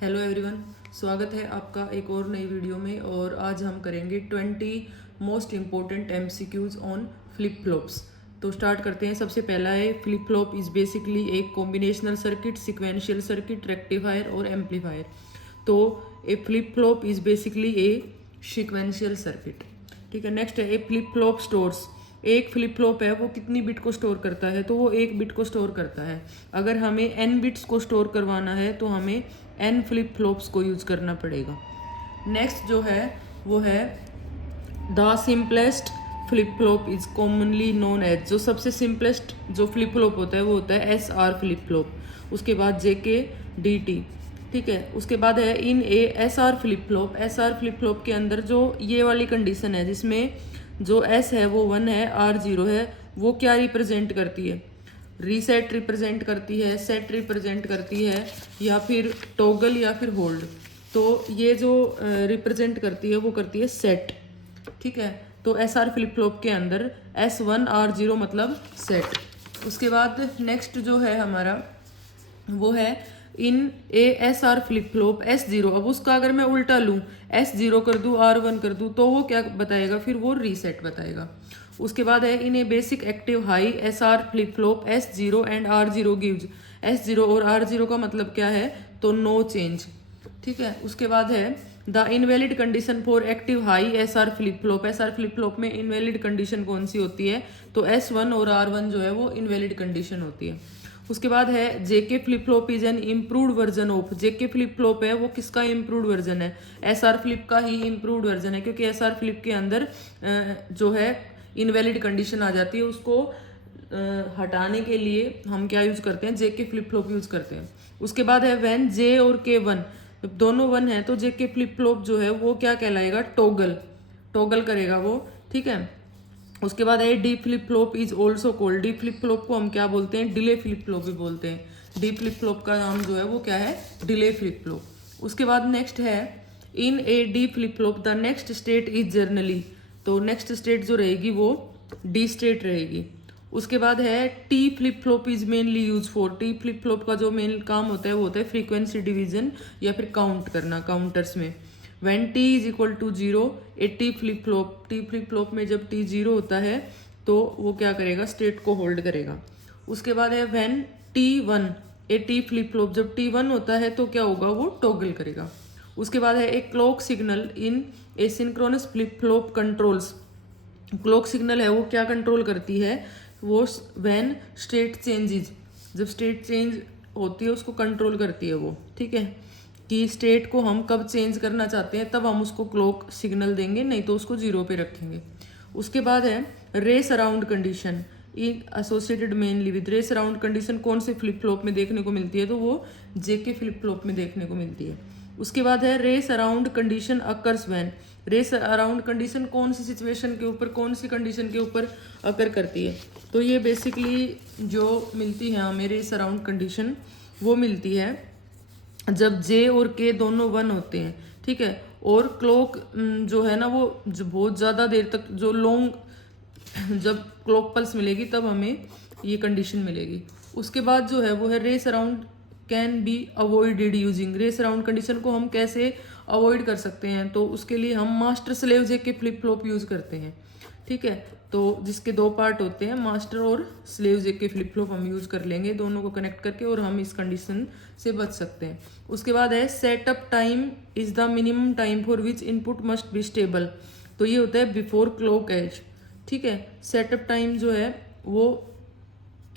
Hello everyone, स्वागत है आपका एक और नई वीडियो में। और आज हम करेंगे 20 most important MCQs on flip flops. तो स्टार्ट करते हैं। सबसे पहला है फ्लिप फ्लॉप इज़ बेसिकली एक combinational circuit, sequential circuit, rectifier और एम्पलीफायर। तो a flip flop is basically a sequential circuit. ठीक है। नेक्स्ट है ए फ्लिप फ्लॉप स्टोर्स। एक फ्लिप फ्लॉप है वो कितनी बिट को स्टोर करता है, तो वो एक बिट को स्टोर करता है। अगर हमें n बिट्स को स्टोर करवाना है तो हमें n फ्लिप फ्लॉप्स को यूज करना पड़ेगा। नेक्स्ट जो है वो है the simplest flip flop is commonly known as. जो सबसे सिंपलेस्ट जो फ्लिप फ्लॉप होता है वो होता है SR फ्लिप फ्लॉप। उसके बाद JK DT। ठीक है। उसके बाद है in A SR flip flop. SR flip flop के अंदर जो ये वाली कंडीशन है जिसमें जो S है वो 1 है, R 0 है, वो क्या रिप्रेजेंट करती है? रीसेट रिप्रेजेंट करती है, सेट रिप्रेजेंट करती है, या फिर टॉगल या फिर होल्ड। तो ये जो रिप्रेजेंट करती है वो करती है सेट। ठीक है। तो SR फ्लिप फ्लॉप के अंदर S1 R 0 मतलब सेट। उसके बाद नेक्स्ट जो है हमारा वो है इन ASR फ्लिप फ्लॉप S0। अब उसका अगर मैं उल्टा लूँ, S0 कर दूँ, R1 कर दूँ, तो वो क्या बताएगा? फिर वो रीसेट बताएगा। उसके बाद है in a basic active high SR flip flop S0 and R0 gives. S0 और R0 का मतलब क्या है? तो नो चेंज। ठीक है। उसके बाद है the invalid condition for active high SR flip flop. SR flip flop में इनवैलिड कंडीशन कौन सी होती है? तो S1 और R1 जो है वो इनवैलिड कंडीशन होती है। उसके बाद है JK flip flop is an improved version of. JK flip flop है वो किसका इम्प्रूव्ड वर्जन है? SR फ्लिप का ही इम्प्रूव्ड वर्जन है, क्योंकि SR फ्लिप के अंदर जो है इनवैलिड कंडीशन आ जाती है। उसको हटाने के लिए हम क्या यूज करते हैं? JK फ्लिप फ्लॉप यूज करते हैं। उसके बाद है व्हेन J और K 1, जब दोनों 1 है तो JK फ्लिप फ्लॉप जो है वो क्या कहलाएगा? टॉगल। टॉगल करेगा वो। ठीक है। उसके बाद है D flip flop is also called. D flip flop को हम क्या बोलते हैं? डिले फ्लिप फ्लॉप भी बोलते हैं। डी फ्लिप फ्लॉप का नाम जो है वो क्या है? Delay flip flop. उसके बाद नेक्स्ट है in a D flip flop the next state is generally. तो नेक्स्ट स्टेट जो रहेगी वो डी स्टेट रहेगी। उसके बाद है T flip flop is mainly use for. T flip flop का जो मेन काम होता है वो होता है फ्रीक्वेंसी डिवीजन या फिर काउंट करना काउंटर्स में। when t is equal to 0 a T flip flop में जब t 0 होता है तो वो क्या करेगा? स्टेट को होल्ड करेगा। उसके बाद है when t1 A T flip flop, जब t1 होता है तो क्या होगा? वो टॉगल करेगा। उसके बाद है एक clock signal in a synchronous flip flop controls. Clock signal है वो क्या कंट्रोल करती है? वो व्हेन स्टेट चेंजेस, जब स्टेट चेंज होती है उसको कंट्रोल करती है वो। ठीक है। कि स्टेट को हम कब चेंज करना चाहते हैं तब हम उसको क्लॉक सिग्नल देंगे, नहीं तो उसको 0 पे रखेंगे। उसके बाद है race around condition in associated mainly with. Race around condition कौन से फ्लिप फ्लॉप में देखने को मिलती है? तो वो JK फ्लिप फ्लॉप में देखने को मिलती है। उसके बाद है race around condition occurs when. Race around condition कौन सी सिचुएशन के ऊपर, कौन सी कंडीशन के ऊपर अकर करती है? तो ये बेसिकली जो मिलती है हमें रेस अराउंड कंडीशन, वो मिलती है जब J और K दोनों 1 होते हैं। ठीक है। और क्लॉक जो है ना वो जो बहुत ज़्यादा देर तक जो लॉन्ग जब क्लॉक पल्स मिलेगी तब हमें ये कंडीशन मिलेगी। उसके बाद जो है वो है race around can be avoided using. Race around condition को हम कैसे अवॉइड कर सकते हैं? तो उसके लिए हम master slave JK flip flop use करते हैं। ठीक है। तो जिसके 2 पार्ट होते हैं, मास्टर और स्लेव JK फ्लिप फ्लॉप हम यूज़ कर लेंगे दोनों को कनेक्ट करके, और हम इस कंडीशन से बच सकते हैं। उसके बाद है setup time is the minimum time for which input must be stable. तो ये होता है बिफोर क्लॉक एज। ठीक है। सेटअप टाइम जो है वो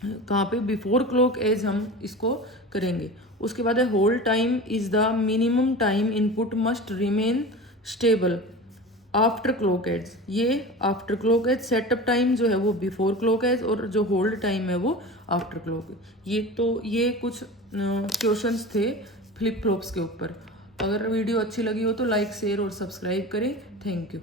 कहाँ पे? बिफोर क्लॉक एज हम इसको करेंगे। उसके बाद है hold time is the minimum time input must remain stable after clock edge. ये after clock edge. Setup time जो है वो बिफोर क्लॉक एज, और जो होल्ड टाइम है वो आफ्टर क्लॉक एज। ये कुछ क्वेश्चंस थे फ्लिप फ्लॉप्स के ऊपर। अगर वीडियो अच्छी लगी हो तो लाइक, शेयर और सब्सक्राइब करें। Thank you.